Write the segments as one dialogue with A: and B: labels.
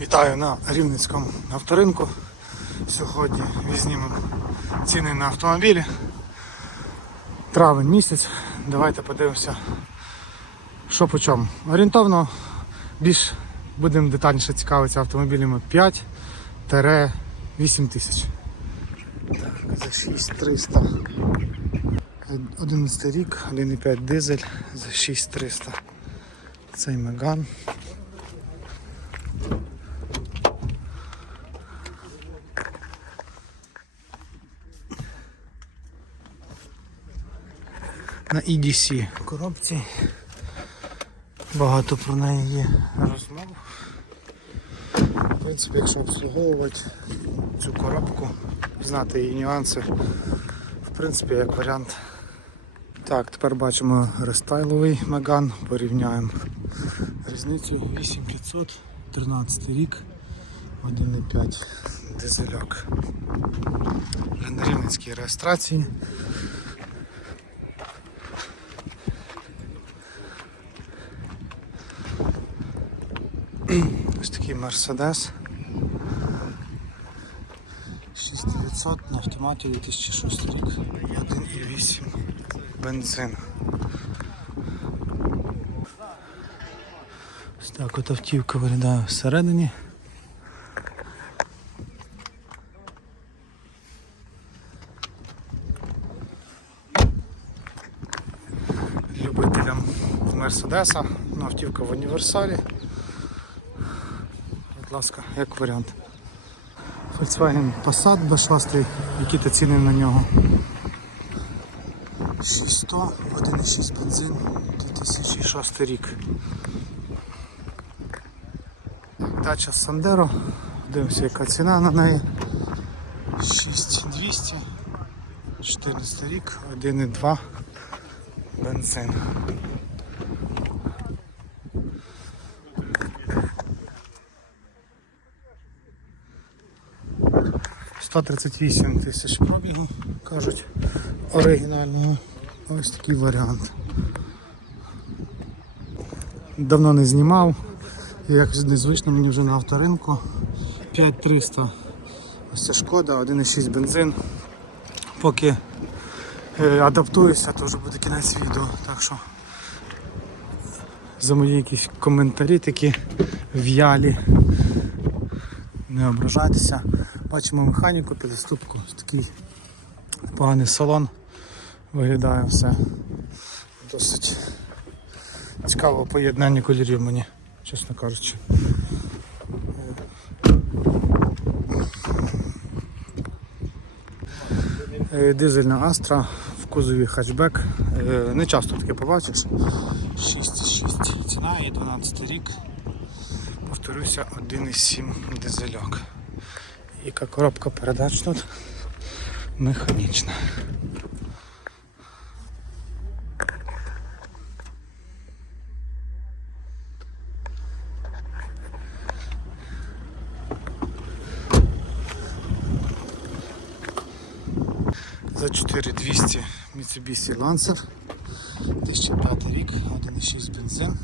A: Вітаю на Рівненському авторинку. Сьогодні візнімемо ціни на автомобілі. Травень місяць. Давайте подивимося, що по чому. Орієнтовно більш будемо детальніше цікавитися автомобілями 5-8 тисяч. Так, за 6300. 11 рік, 1,5 дизель за 6300. Цей Меган. На EDC коробці. Багато про неї є розмов. В принципі, якщо обслуговувати цю коробку, знати її нюанси, в принципі, як варіант. Так, тепер бачимо рестайловий Меган, порівняємо різницю 8500, 13 рік, 1,5 дизельок. Рівненській реєстрації. Ось такий Мерседес. 6900 на автоматі 2006 рік. 1,8 бензин. Ось так от автівка виглядає всередині. Любителям Мерседеса, ну, автівка в універсалі. Будь ласка, як варіант. Volkswagen Passat B6, які то ціни на нього. 600, 1,6 бензин, 2006 рік. Дача Sandero, дивимося яка ціна на неї. 6200, 14 рік, 1,2 бензин. 138 тисяч пробігу, кажуть, оригінального. Ось такий варіант. Давно не знімав, якось незвично мені вже на авторинку. 5300. Ось це шкода, 1,6 бензин. Поки е, адаптуюся, то вже буде кінець відео. Так що за мої якісь коментарі такі в'ялі. Не ображайтеся. Бачимо механіку, переступку, такий поганий салон. Виглядає все. Досить цікаве поєднання кольорів мені, чесно кажучи. Е, Дизельна Астра в кузові хатчбек. Е, Не часто таке побачиш. 6,6 ціна і 12 рік. Повторюся, 1,7 дизельок. Яка коробка передач тут механічна. За 4200 Mitsubishi Lancer 2005 рік, 1,6 бензин.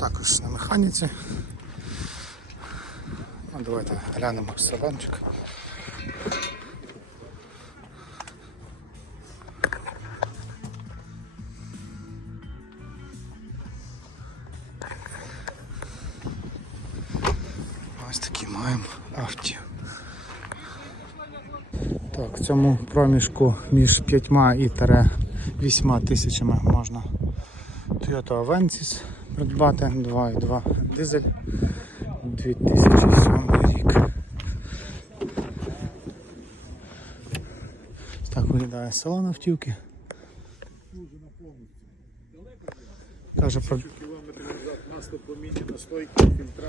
A: Також на механіці. Давайте глянемо салончик. Ось такі маємо авто. Так, в цьому проміжку між 5 і таре 8 тисячами можна Toyota Avensis придбати 2.2 дизель 2007 рік. Ось Так виглядає салон автівки. Каже, про-
B: Масло поміняно, стойки, фільтра,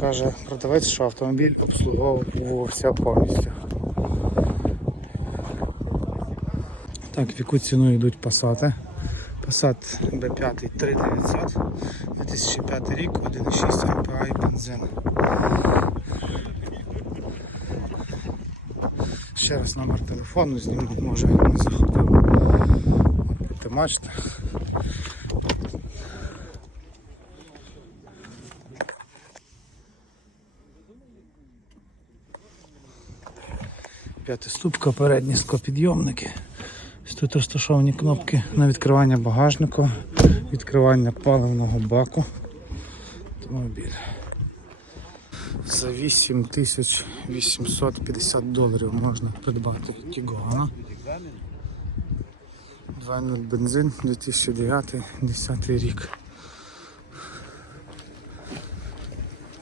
A: каже продавець, що автомобіль обслуговувався повністю. Так, в яку ціну йдуть пасати. Passat B5 3900, 2005 рік, 1,6 MPI бензин. Ще раз номер телефону знімуть, може не захопив. Ти бачите. П'ятиступка, передні скопідйомники. Тут розташовані кнопки на відкривання багажника, відкривання паливного баку. автомобіля. За 8850 доларів можна придбати Тігуана. 2.0 бензин 2009-2010 рік.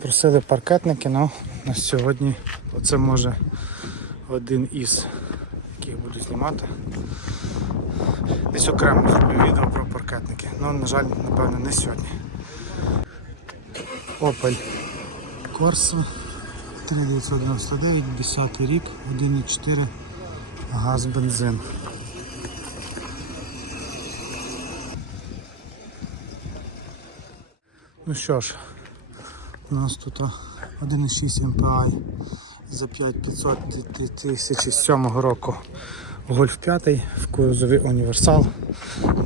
A: Просили паркетники, але на сьогодні оце може один із, яких буду знімати. Десь окремо зроблю відео про паркетники. Ну, на жаль, напевно, не сьогодні. Opel Corsa 3999, 10 рік, 1,4 газ бензин. Ну що ж, у нас тут 1,6 MPI за 5500 2007 року Гольф 5 в кузові універсал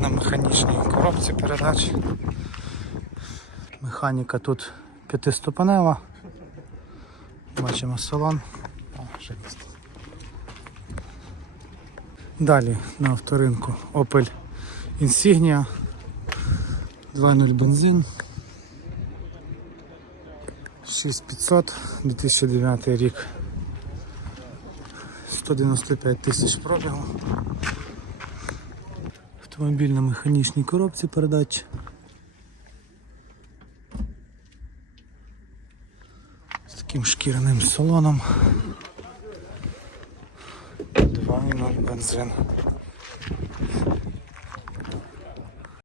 A: на механічній коробці передач. Механіка тут п'ятиступенева. Бачимо салон. Далі на авторинку Opel Insignia. 2.0 бензин. 6500 2009 рік. 195 тисяч пробігу. Автомобіль на механічній коробці передач таким шкіряним салоном. 2.0 бензин